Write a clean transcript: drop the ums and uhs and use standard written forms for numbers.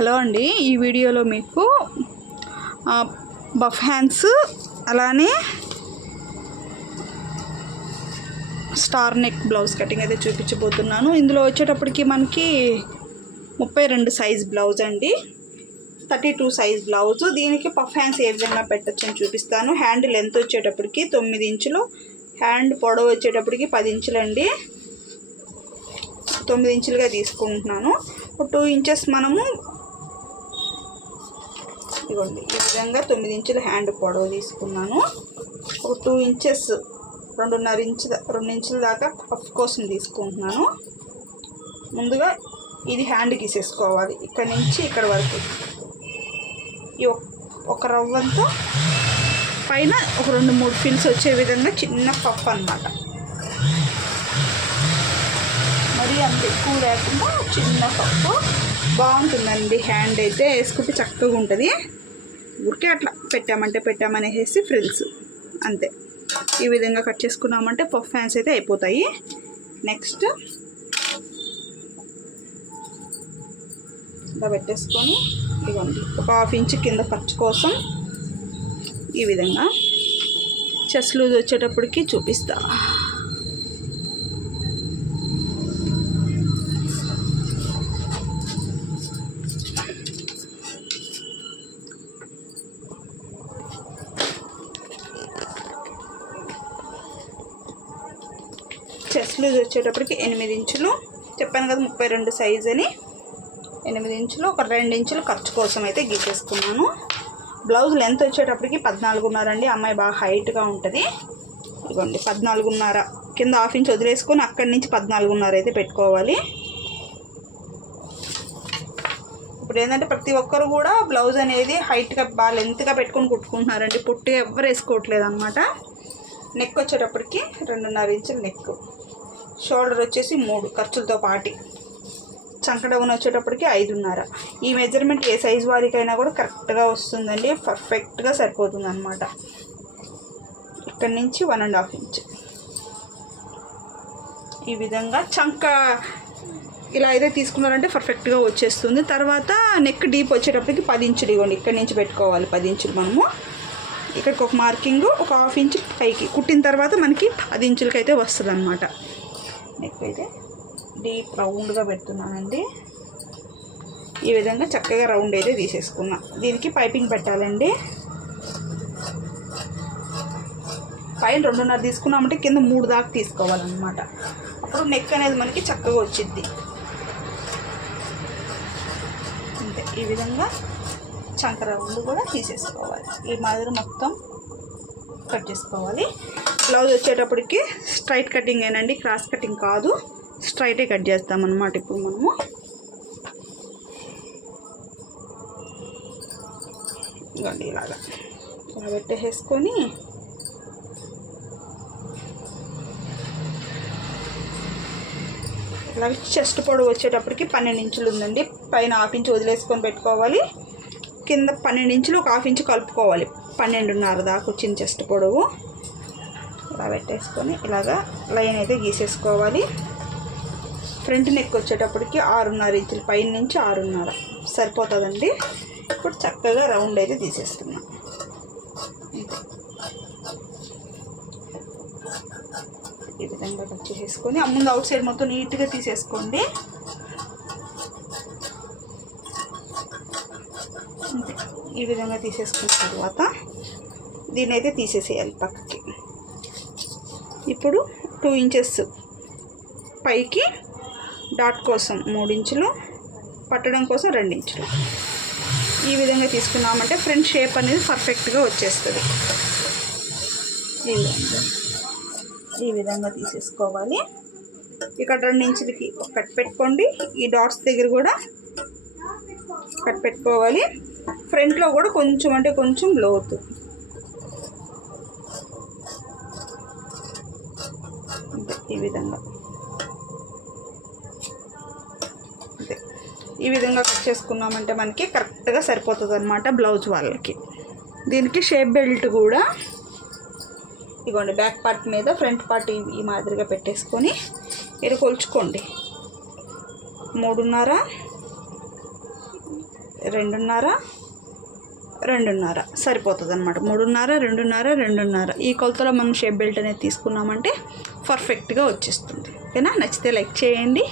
Hello అండి, ఈ వీడియోలో మీకు బఫ్ హ్యాండ్స్ అలానే స్టార్ నెక్ బ్లౌజ్ కటింగ్ అయితే చూపించబోతున్నాను. ఇందులో వచ్చేటప్పటికి మనకి 32 సైజ్ బ్లౌజ్ అండి, 32 సైజ్ బ్లౌజ్. దీనికి పఫ్ హ్యాండ్స్ ఏ విధంగా పెట్టచ్చు అని చూపిస్తాను. హ్యాండ్ లెంత్ వచ్చేటప్పటికి 9 ఇంచులు, హ్యాండ్ పొడవు వచ్చేటప్పటికి 10 ఇంచులు అండి. 9 ఇంచులుగా తీసుకుంటున్నాను. 2 ఇంచెస్ మనము ఇదిగోండి ఈ విధంగా 9 ఇంచుల హ్యాండ్ పొడవు తీసుకున్నాను. ఒక 2 ఇంచెస్ 2 ఇంచుల దాకా పఫ్ కోసం తీసుకుంటున్నాను. ముందుగా ఇది హ్యాండ్ గీసేసుకోవాలి, ఇక్కడ నుంచి ఇక్కడ వరకు. ఈ ఒక రవ్వంతో పైన ఒక 2-3 ఫిల్స్ వచ్చే విధంగా చిన్న పఫ్ అన్నమాట. మరి అంత ఎక్కువ లేకుండా చిన్న పఫ్ బాగుంటుందండి. హ్యాండ్ అయితే వేసుకుంటే చక్కగా ఉంటుంది. ఊరికే అట్లా పెట్టామనేసి ఫ్రిల్స్ అంతే. ఈ విధంగా కట్ చేసుకున్నామంటే పఫ్ హ్యాండ్స్ అయితే అయిపోతాయి. నెక్స్ట్ ఇలా పెట్టేసుకొని ఇదిగోండి ఒక 1/2 ఇంచ్ కింద ఖర్చు కోసం ఈ విధంగా చెస్ట్ లూజ్ వచ్చేటప్పటికి చూపిస్తా. చెస్ట్ లూజ్ వచ్చేటప్పటికి 8 ఇంచులు చెప్పాను కదా, 32 సైజ్ అని. 8 ఇంచులు, ఒక 2 ఇంచులు ఖర్చు కోసం అయితే గీసేసుకున్నాను. బ్లౌజ్ లెంత్ వచ్చేటప్పటికి 14.5 అండి. అమ్మాయి బాగా హైట్గా ఉంటుంది. ఇదిగోండి 14.5 కింద 1/2 ఇంచ్ వదిలేసుకొని అక్కడి నుంచి 14.5 అయితే పెట్టుకోవాలి. ఇప్పుడు ఏంటంటే ప్రతి ఒక్కరు కూడా బ్లౌజ్ అనేది హైట్గా బాగా లెంత్గా పెట్టుకొని కుట్టుకుంటున్నారండి. పుట్టి ఎవరు వేసుకోవట్లేదు అనమాట. నెక్ వచ్చేటప్పటికి 2.5 ఇంచులు నెక్, షోల్డర్ వచ్చేసి 3 ఖర్చులతో పాటి, చంకడౌన్ వచ్చేటప్పటికి 5.5. ఈ మెజర్మెంట్ ఏ సైజు వారికైనా కూడా కరెక్ట్గా వస్తుందండి, పర్ఫెక్ట్గా సరిపోతుంది అనమాట. ఇక్కడి నుంచి 1.5 ఇంచ్ ఈ విధంగా చంక ఇలా అయితే తీసుకున్నారంటే పర్ఫెక్ట్గా వచ్చేస్తుంది. తర్వాత నెక్ డీప్ వచ్చేటప్పటికి 10 ఇంచులు ఇవ్వండి, ఇక్కడి నుంచి పెట్టుకోవాలి 10 ఇంచులు. మనము ఇక్కడికి ఒక మార్కింగ్, ఒక 1/2 ఇంచ్ పైకి కుట్టిన తర్వాత మనకి 10 ఇంచులకి అయితే వస్తుంది అనమాట. నెక్ అయితే డీప్ రౌండ్గా పెడుతున్నానండి. ఈ విధంగా చక్కగా రౌండ్ అయితే తీసేసుకున్నా. దీనికి పైపింగ్ పెట్టాలండి. పైన 2.5 తీసుకున్నామంటే కింద 3 దాకా తీసుకోవాలన్నమాట. అప్పుడు నెక్ అనేది మనకి చక్కగా వచ్చిద్ది. అంతే, ఈ విధంగా చంక రౌండ్ కూడా తీసేసుకోవాలి. ఈ మాదిరి మొత్తం కట్ చేసుకోవాలి. బ్లౌజ్ వచ్చేటప్పటికి స్ట్రైట్ కటింగ్ ఏనండి, క్రాస్ కటింగ్ కాదు, స్ట్రైటే కట్ చేస్తామన్నమాట. ఇప్పుడు మనము ఇవ్వండి ఇలా పెట్టేసుకొని అలాగే చెస్ట్ పొడవు వచ్చేటప్పటికి 12 ఇంచులు ఉందండి. పైన 1/2 ఇంచ్ వదిలేసుకొని పెట్టుకోవాలి, కింద 12 ఇంచులు ఒక 1/2 ఇంచ్ కలుపుకోవాలి. 12.5 దాకా వచ్చింది చెస్ట్ పొడవు. ఇలా పెట్టేసుకొని ఇలాగా లైన్ అయితే గీసేసుకోవాలి. ఫ్రంట్ నెక్ వచ్చేటప్పటికి 6.5 ఇంచులు, పైన నుంచి 6.5 సరిపోతుందండి. ఇప్పుడు చక్కగా రౌండ్ అయితే తీసేస్తున్నాం. ఈ విధంగా కట్ చేసేసుకొని ముందు అవుట్ సైడ్ మొత్తం నీట్గా తీసేసుకోండి. ఈ విధంగా తీసేసుకున్న తర్వాత దీన్ని అయితే తీసేసేయాలి పక్కకి. ఇప్పుడు 2 ఇంచెస్ పైకి డాట్ కోసం 3 ఇంచులు, పట్టడం కోసం 2 ఇంచులు. ఈ విధంగా తీసుకున్నామంటే ఫ్రంట్ షేప్ అనేది పర్ఫెక్ట్గా వచ్చేస్తుంది. ఈ విధంగా తీసేసుకోవాలి. ఇక్కడ 2 ఇంచులకి ఒక కట్ పెట్టుకోండి. ఈ డాట్స్ దగ్గర కూడా కట్ పెట్టుకోవాలి. ఫ్రంట్లో కూడా కొంచెం అంటే కొంచెం లోతు. ఈ విధంగా కట్ చేసుకున్నామంటే మనకి కరెక్ట్గా సరిపోతుంది అనమాట బ్లౌజ్ వాళ్ళకి. దీనికి షేప్ బెల్ట్ కూడా ఇగోండి బ్యాక్ పార్ట్ మీద ఫ్రంట్ పార్ట్ ఈ మాదిరిగా పెట్టేసుకొని కొలుచుకోండి. 3.5 2.5 2.5 సరిపోతుంది అనమాట. 3.5 2.5 2.5 ఈ కొలతలో మనం షేప్ బెల్ట్ అనేది తీసుకున్నామంటే పర్ఫెక్ట్గా వచ్చేస్తుంది. ఓకేనా? నచ్చితే లైక్ చేయండి.